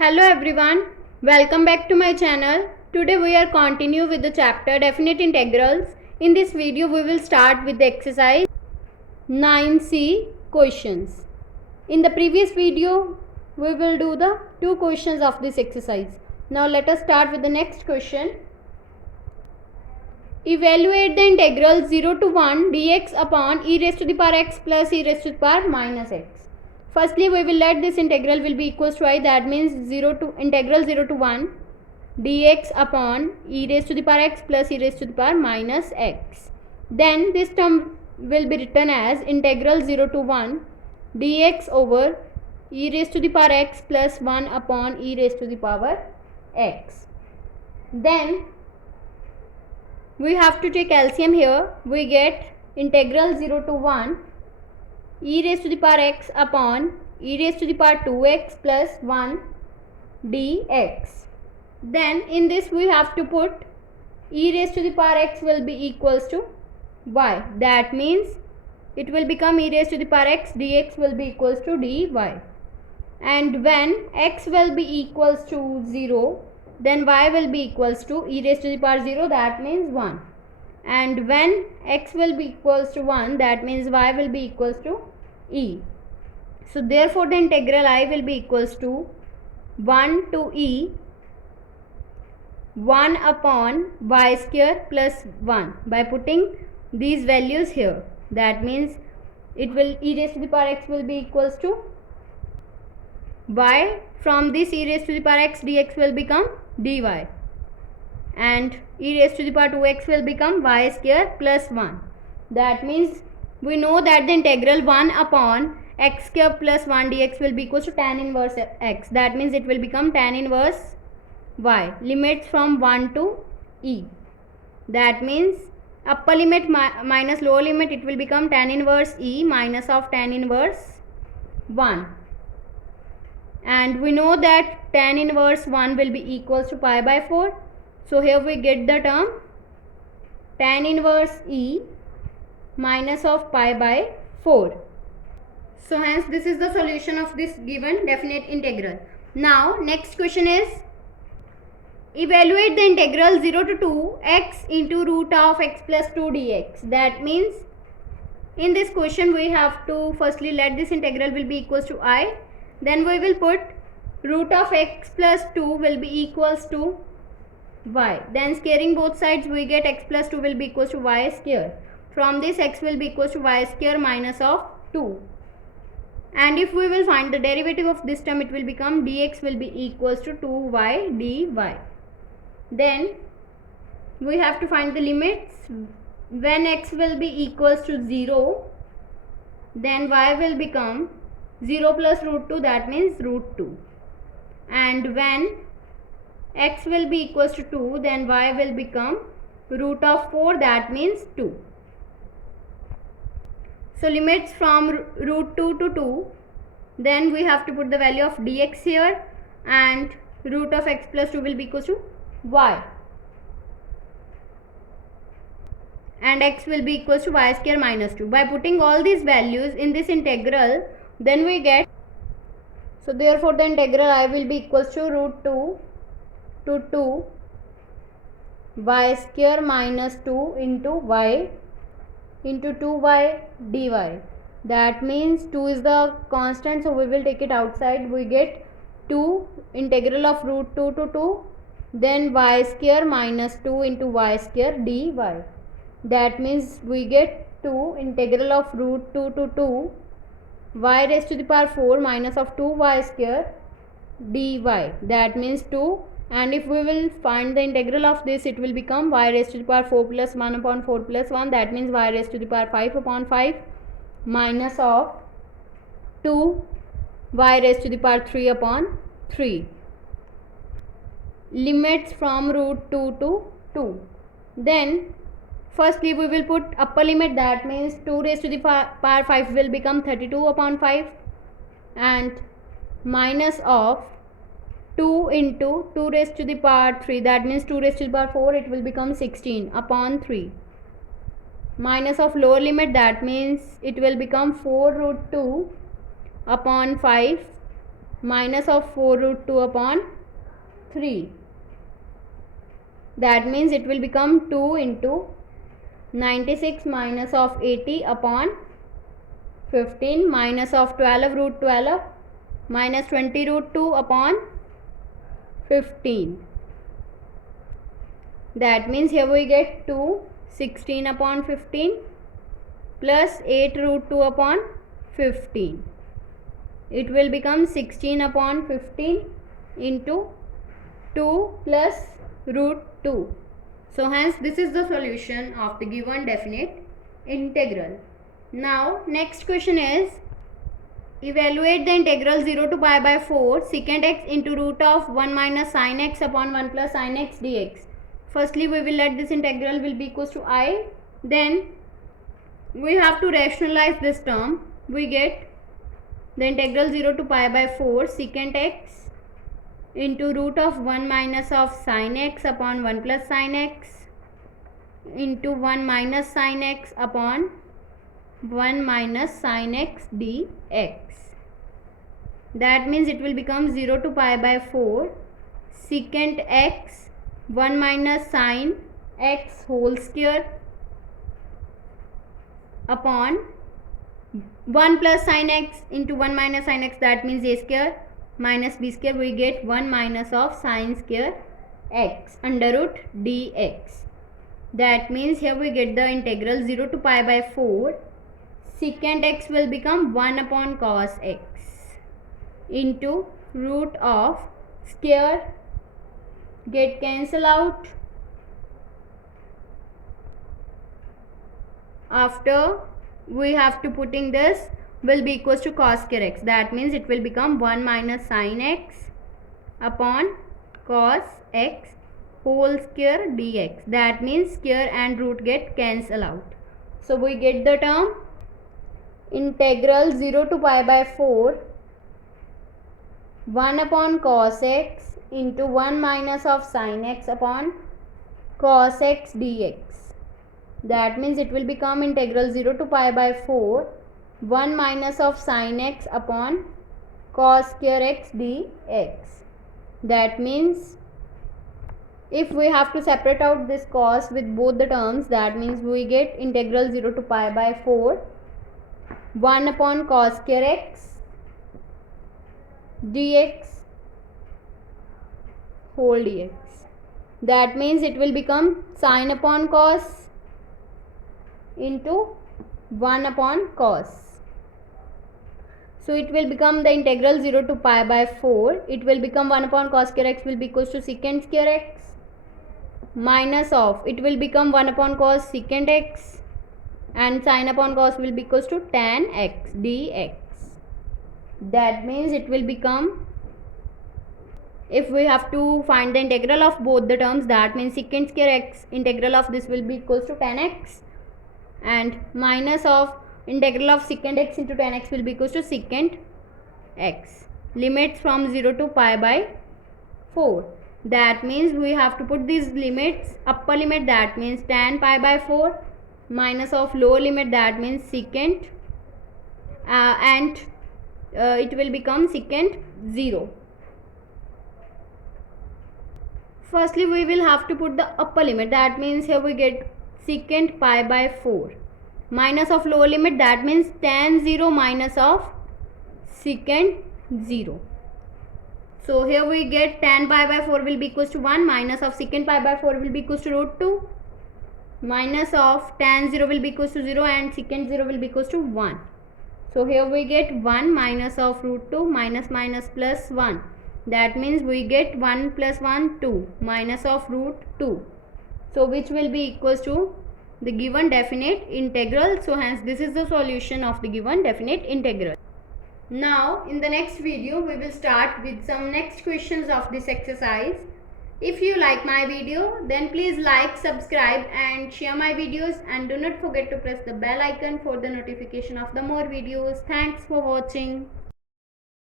Hello everyone, welcome back to my channel. Today we are continue with the chapter definite integrals. In this video we will start with the exercise 9c questions. In the previous video we will do the two questions of this exercise. Now let us start with the next question. Evaluate the integral 0 to 1 dx upon e raised to the power x plus e raised to the power minus x. Firstly, we will let this integral will be equals to I, that means integral 0 to 1 dx upon e raised to the power x plus e raised to the power minus x. Then this term will be written as integral 0 to 1 dx over e raised to the power x plus 1 upon e raised to the power x. Then we have to take LCM here. We get integral 0 to 1 e raised to the power x upon e raised to the power 2x plus 1 dx. Then in this we have to put e raised to the power x will be equals to y. That means it will become e raised to the power x dx will be equals to dy. And when x will be equals to 0, then y will be equals to e raised to the power 0, that means 1. And when x will be equals to 1, that means y will be equals to e. So therefore the integral I will be equals to 1 to e 1 upon y square plus 1 by putting these values here. That means it will e raised to the power x will be equals to y. From this e raised to the power x dx will become dy, and e raised to the power 2x will become y square plus 1. That means we know that the integral 1 upon x square plus 1 dx will be equal to tan inverse x. That means it will become tan inverse y. Limits from 1 to e. That means upper limit minus lower limit, it will become tan inverse e minus of tan inverse 1. And we know that tan inverse 1 will be equals to pi by 4. So here we get the term tan inverse e minus of pi by 4. So hence this is the solution of this given definite integral. Now next question is evaluate the integral 0 to 2 x into root of x plus 2 dx. That means in this question we have to firstly let this integral will be equals to I. Then we will put root of x plus 2 will be equals to y. Then squaring both sides we get x plus 2 will be equals to y square. From this x will be equals to y square minus of 2. And if we will find the derivative of this term, it will become dx will be equals to 2y dy. Then we have to find the limits. When x will be equals to 0, then y will become 0 plus root 2, that means root 2. And when x will be equals to 2, then y will become root of 4, that means 2. So limits from root 2 to 2, then we have to put the value of dx here, and root of x plus 2 will be equals to y, and x will be equals to y square minus 2. By putting all these values in this integral, then we get, so therefore the integral I will be equals to root 2 to 2 y square minus 2 into y into 2y dy. That means 2 is the constant, so we will take it outside. We get 2 integral of root 2 to 2, then y square minus 2 into y square dy. That means we get 2 integral of root 2 to 2 y raised to the power 4 minus of 2y square dy. That means 2. And if we will find the integral of this, it will become y raised to the power 4 plus 1 upon 4 plus 1. That means y raised to the power 5 upon 5 minus of 2 y raised to the power 3 upon 3. Limits from root 2 to 2. Then firstly we will put upper limit, that means 2 raised to the power 5 will become 32 upon 5, and minus of 2 into 2 raised to the power 3, that means 2 raised to the power 4, it will become 16 upon 3. Minus of lower limit, that means it will become 4 root 2 upon 5 minus of 4 root 2 upon 3. That means it will become 2 into 96 minus of 80 upon 15 minus of 12 root 12 minus 20 root 2 upon 15. That means here we get 2 16 upon 15 plus 8 root 2 upon 15. It will become 16 upon 15 into 2 plus root 2. So hence this is the solution of the given definite integral. Now next question is, evaluate the integral 0 to pi by 4 secant x into root of 1 minus sin x upon 1 plus sin x dx. Firstly we will let this integral will be equals to I. Then we have to rationalize this term. We get the integral 0 to pi by 4 secant x into root of 1 minus of sin x upon 1 plus sin x into 1 minus sin x upon 1 minus sin x dx. That means it will become 0 to pi by 4 secant x 1 minus sin x whole square upon 1 plus sin x into 1 minus sin x, that means a square minus b square. We get 1 minus of sin square x under root dx. That means here we get the integral 0 to pi by 4 secant x will become 1 upon cos x into root of square get cancel out. After we have to putting this will be equals to cos square x. That means it will become 1 minus sin x upon cos x whole square dx. That means square and root get cancel out. So we get the term integral 0 to pi by 4 1 upon cos x into 1 minus of sin x upon cos x dx. That means it will become integral 0 to pi by 4 1 minus of sin x upon cos square x dx. That means if we have to separate out this cos with both the terms, that means we get integral 0 to pi by 4 1 upon cos square x dx whole dx. That means it will become sin upon cos into 1 upon cos. So it will become the integral 0 to pi by 4. It will become 1 upon cos square x will be equals to secant square x minus of, it will become 1 upon cos secant x and sin upon cos will be equals to tan x dx. That means it will become, if we have to find the integral of both the terms, that means secant square x integral of this will be equals to tan x and minus of integral of secant x into tan x will be equals to secant x. Limits from 0 to pi by 4. That means we have to put these limits. Upper limit, that means tan pi by 4 minus of lower limit, that means secant and it will become secant 0. Firstly we will have to put the upper limit. That means here we get secant pi by 4 minus of lower limit, that means tan 0 minus of secant 0. So here we get tan pi by 4 will be equals to 1 minus of secant pi by 4 will be equals to root 2 minus of tan 0 will be equals to 0 and secant 0 will be equals to 1. So here we get 1 minus of root 2 minus minus plus 1. That means we get 1 plus 1 2 minus of root 2. So which will be equals to the given definite integral. So hence this is the solution of the given definite integral. Now in the next video we will start with some next questions of this exercise. If you like my video, then please like, subscribe and share my videos, and do not forget to press the bell icon for the notification of the more videos. Thanks for watching.